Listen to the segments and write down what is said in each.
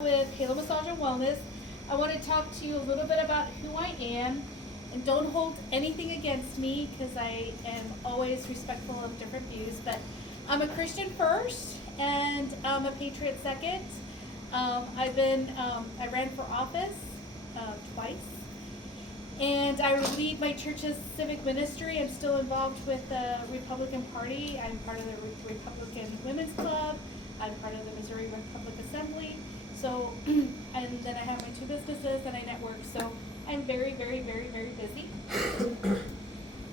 with Halo Massage and Wellness. I want to talk to you a little bit about who I am, and don't hold anything against me because I am always respectful of different views. But I'm a Christian first, and I'm a patriot second. I ran for office twice, and I lead my church's civic ministry. I'm still involved with the Republican Party. I'm part of the Republican Women's Club. I'm part of the Missouri Republic Assembly. So, and then I have my two businesses and I network. So I'm very, very, very, very busy.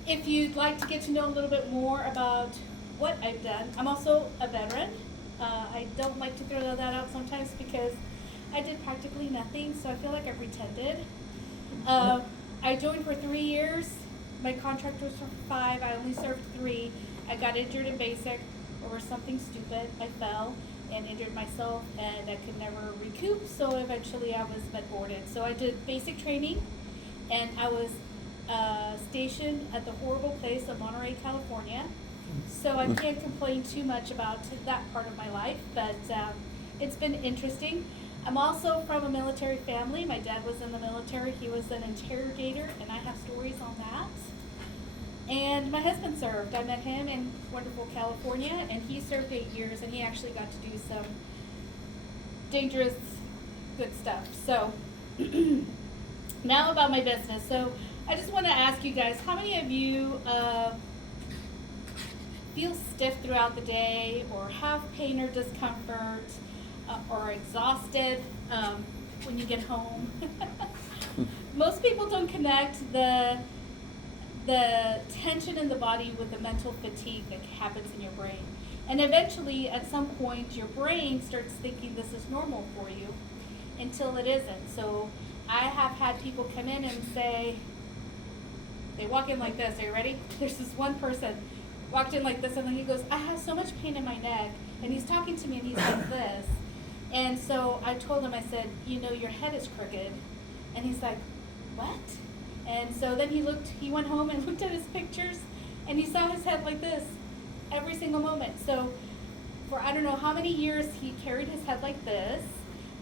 If you'd like to get to know a little bit more about what I've done, I'm also a veteran. I don't like to throw that out sometimes because I did practically nothing, so I feel like I pretended. I joined for 3 years. My contract was for 5. I only served 3. I got injured in basic over something stupid. I fell and injured myself, and I could never recoup, so eventually I was med boarded. So I did basic training, and I was stationed at the horrible place of Monterey, California. So I can't complain too much about that part of my life, but it's been interesting. I'm also from a military family. My dad was in the military. He was an interrogator, and I have stories on that. And my husband served. I met him in wonderful California, and he served 8 years, and he actually got to do some dangerous, good stuff. So now about my business. So I just want to ask you guys, how many of you feel stiff throughout the day, or have pain or discomfort, or exhausted when you get home? Most people don't connect the tension in the body with the mental fatigue that happens in your brain. And eventually, at some point, your brain starts thinking this is normal for you until it isn't. So I have had people come in and say, they walk in like this. Are you ready? There's this one person walked in like this, and then he goes, I have so much pain in my neck. And he's talking to me, and he's like this. And so I told him, I said, you know, your head is crooked. And he's like, what? And so then he went home and looked at his pictures, and he saw his head like this every single moment. So for I don't know how many years he carried his head like this.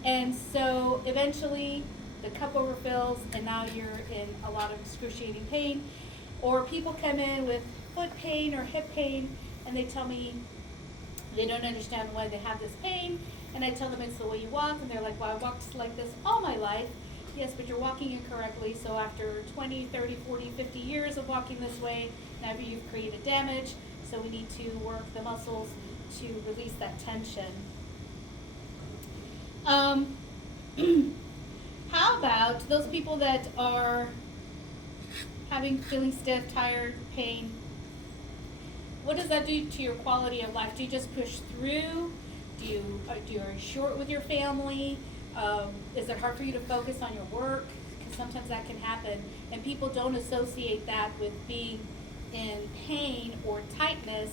And so eventually the cup overfills, and now you're in a lot of excruciating pain. Or people come in with foot pain or hip pain, and they tell me they don't understand why they have this pain. And I tell them it's the way you walk, and they're like, well, I walked like this all my life. Yes, but you're walking incorrectly, so after 20, 30, 40, 50 years of walking this way, now you've created damage, so we need to work the muscles to release that tension. How about those people that are feeling stiff, tired, pain? What does that do to your quality of life? Do you just push through? Do you are short with your family? Is it hard for you to focus on your work? Because sometimes that can happen, and people don't associate that with being in pain or tightness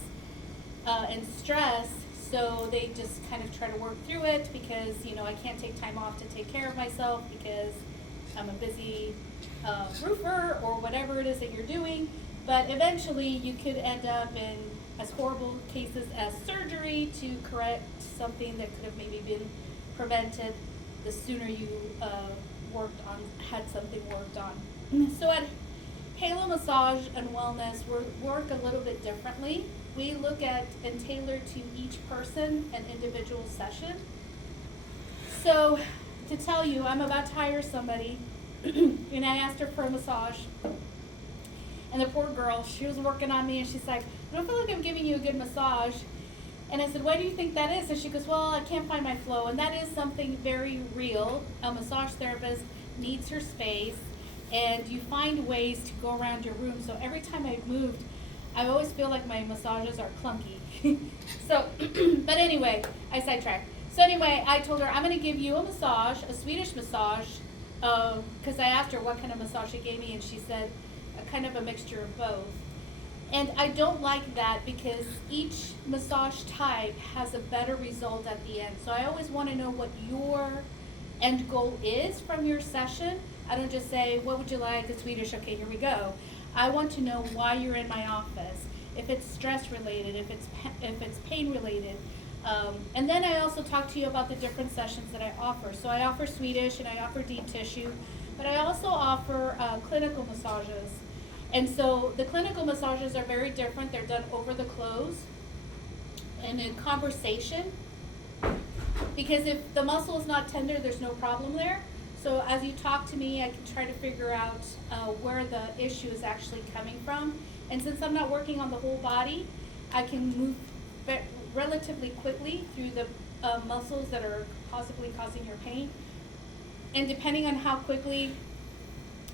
and stress, so they just kind of try to work through it because, you know, I can't take time off to take care of myself because I'm a busy roofer or whatever it is that you're doing. But eventually you could end up in as horrible cases as surgery to correct something that could have maybe been prevented the sooner you had something worked on. So at Halo Massage and Wellness, we work a little bit differently. We look at and tailor to each person an individual session. So to tell you, I'm about to hire somebody, and I asked her for a massage. And the poor girl, she was working on me, and she's like, I don't feel like I'm giving you a good massage. And I said, why do you think that is? And she goes, well, I can't find my flow. And that is something very real. A massage therapist needs her space, and you find ways to go around your room. So every time I've moved, I always feel like my massages are clunky. So, but anyway, I sidetracked. So anyway, I told her, I'm going to give you a massage, a Swedish massage, because I asked her what kind of massage she gave me, and she said a kind of a mixture of both. And I don't like that because each massage type has a better result at the end. So I always want to know what your end goal is from your session. I don't just say, what would you like? A Swedish, okay, here we go. I want to know why you're in my office. If it's stress related, if it's pain related, And then I also talk to you about the different sessions that I offer. So I offer Swedish and I offer deep tissue, but I also offer clinical massages. And so the clinical massages are very different. They're done over the clothes and in conversation. Because if the muscle is not tender, there's no problem there. So as you talk to me, I can try to figure out where the issue is actually coming from. And since I'm not working on the whole body, I can move relatively quickly through the muscles that are possibly causing your pain. And depending on how quickly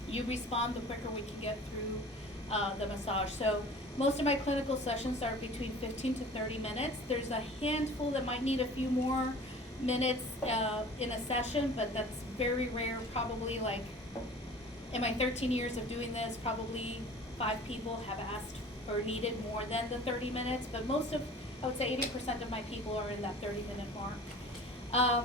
you respond, the quicker we can get through the massage. So most of my clinical sessions are between 15 to 30 minutes. There's a handful that might need a few more minutes in a session, but that's very rare. Probably like in my 13 years of doing this, probably 5 people have asked or needed more than the 30 minutes, but most of, I would say 80% of my people are in that 30-minute mark.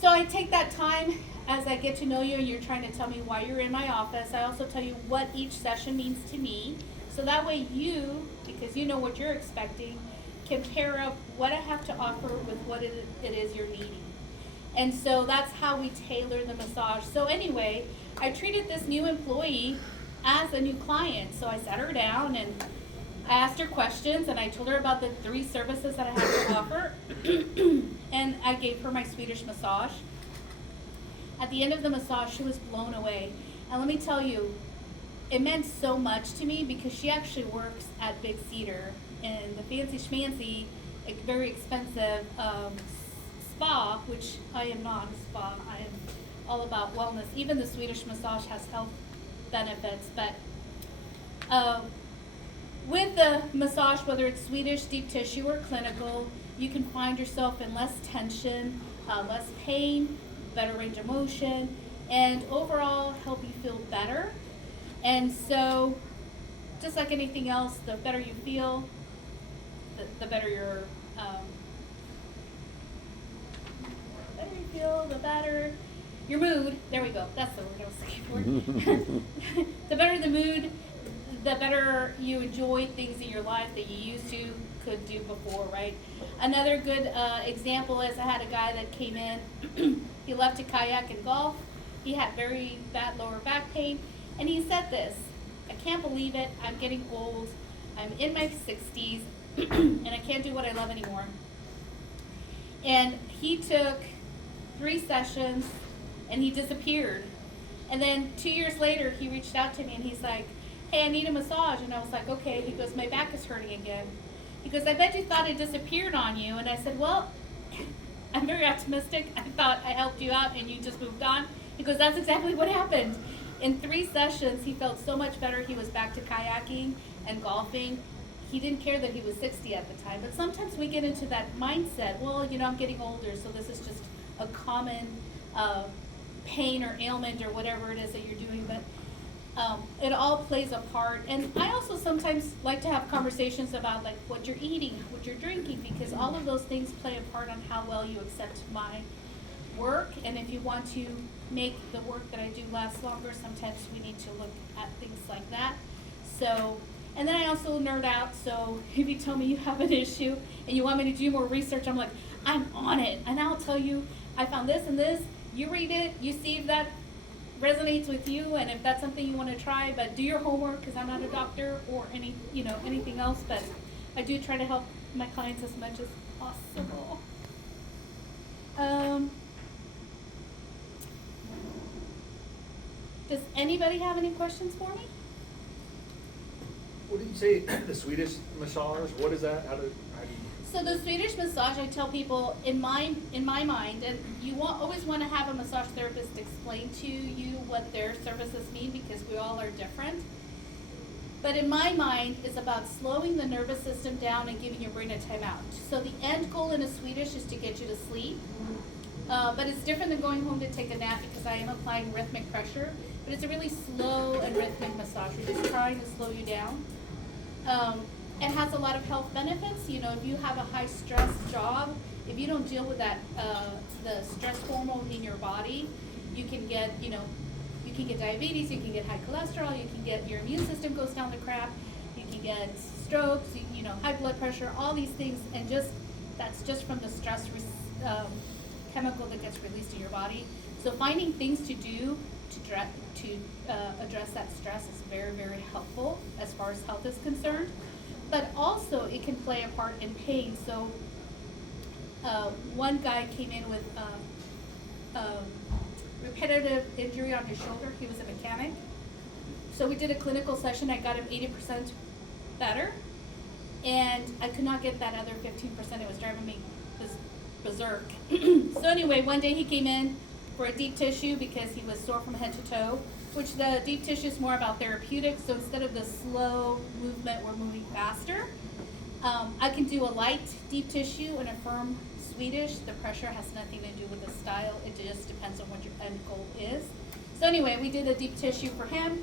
So I take that time as I get to know you and you're trying to tell me why you're in my office. I also tell you what each session means to me. So that way you, because you know what you're expecting, can pair up what I have to offer with what it is you're needing. And so that's how we tailor the massage. So anyway, I treated this new employee as a new client. So I sat her down and I asked her questions and I told her about the 3 services that I have to offer. And I gave her my Swedish massage. At the end of the massage, she was blown away. And let me tell you, it meant so much to me because she actually works at Big Cedar in the fancy schmancy, very expensive spa, which I am not a spa. I am all about wellness. Even the Swedish massage has health benefits, but with the massage, whether it's Swedish, deep tissue, or clinical, you can find yourself in less tension, less pain, better range of motion, and overall help you feel better. And so, just like anything else, the better you feel, the better your, the better your mood. There we go. That's the word I was looking for. The better the mood, the better you enjoy things in your life that you used to could do before, right? Another good example is I had a guy that came in. He loved to kayak and golf. He had very bad lower back pain. And he said this, I can't believe it, I'm getting old, I'm in my 60s, and I can't do what I love anymore. And he took 3 sessions, and he disappeared. And then 2 years later, he reached out to me, and he's like, hey, I need a massage. And I was like, okay. He goes, my back is hurting again. He goes, I bet you thought it disappeared on you. And I said, well, I'm very optimistic. I thought I helped you out, and you just moved on. He goes, that's exactly what happened. In 3 sessions, he felt so much better. He was back to kayaking and golfing. He didn't care that he was 60 at the time. But sometimes we get into that mindset, well, you know, I'm getting older, so this is just a common pain or ailment or whatever it is that you're doing. But it all plays a part. And I also sometimes like to have conversations about like what you're eating, what you're drinking, because all of those things play a part on how well you accept my work. And if you want to make the work that I do last longer, sometimes we need to look at things like that. So, and then I also nerd out, so if you tell me you have an issue and you want me to do more research, I'm like, I'm on it. And I'll tell you, I found this and this, you read it, you see if that resonates with you and if that's something you want to try, but do your homework because I'm not a doctor or anything else, but I do try to help my clients as much as possible. Does anybody have any questions for me? What did you say, the Swedish massage? What is that? How do you... So the Swedish massage, I tell people, in my mind, and you always want to have a massage therapist explain to you what their services mean because we all are different. But in my mind, it's about slowing the nervous system down and giving your brain a timeout. So the end goal in a Swedish is to get you to sleep. But it's different than going home to take a nap because I am applying rhythmic pressure. But it's a really slow and rhythmic massage. We're just trying to slow you down. It has a lot of health benefits. You know, if you have a high stress job, if you don't deal with that, the stress hormone in your body, you can get, you can get diabetes, you can get high cholesterol, you can get your immune system goes down the crap, you can get strokes, high blood pressure, all these things, and just That's just from the stress chemical that gets released in your body. So finding things to do to address that stress is very, very helpful as far as health is concerned. But also it can play a part in pain. So one guy came in with repetitive injury on his shoulder. He was a mechanic. So we did a clinical session. I got him 80% better. And I could not get that other 15%. It was driving me berserk. So anyway, one day he came in for a deep tissue because he was sore from head to toe, which the deep tissue is more about therapeutics. So instead of the slow movement, we're moving faster. I can do a light deep tissue and a firm Swedish. The pressure has nothing to do with the style. It just depends on what your end goal is. So anyway, we did a deep tissue for him.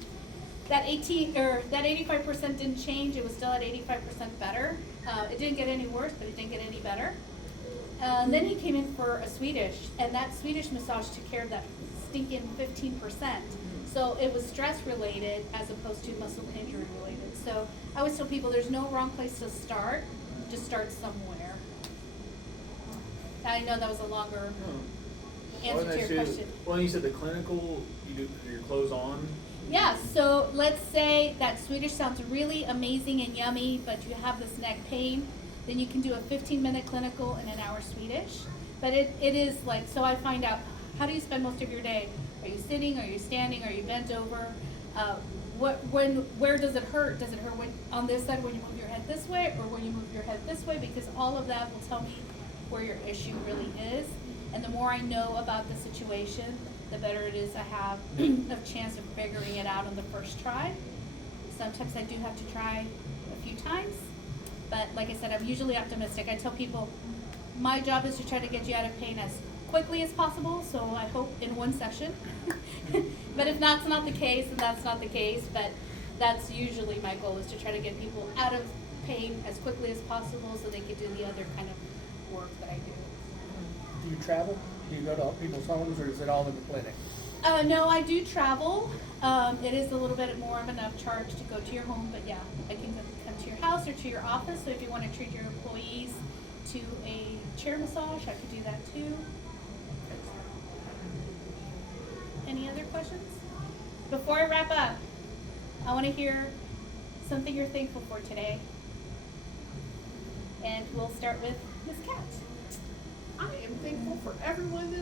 That 85% didn't change. It was still at 85% better. It didn't get any worse, but it didn't get any better. And then he came in for a Swedish, and that Swedish massage took care of that stinking 15%. So it was stress related as opposed to muscle injury related. So I always tell people there's no wrong place to start. Just start somewhere. I know that was a longer answer to your question. Well, you said the clinical, you do your clothes on. Yeah, so let's say that Swedish sounds really amazing and yummy, but you have this neck pain, then you can do a 15-minute clinical and an hour Swedish. But it is like, so I find out, how do you spend most of your day? Are you sitting, are you standing, are you bent over? Where does it hurt? Does it hurt on this side when you move your head this way, or when you move your head this way? Because all of that will tell me where your issue really is. And the more I know about the situation, the better it is I have a chance of figuring it out on the first try. Sometimes I do have to try a few times, but like I said, I'm usually optimistic. I tell people my job is to try to get you out of pain as quickly as possible, so I hope in one session. But if that's not the case, then that's not the case, but that's usually my goal, is to try to get people out of pain as quickly as possible so they can do the other kind of work that I do. Do you travel? Do you go to people's homes, or is it all in the clinic? No, I do travel. It is a little bit more of an upcharge to go to your home, but yeah, I can come to your house or to your office. So if you want to treat your employees to a chair massage, I could do that too. Any other questions? Before I wrap up, I want to hear something you're thankful for today. And we'll start with Ms. Kat. I am thankful for everyone that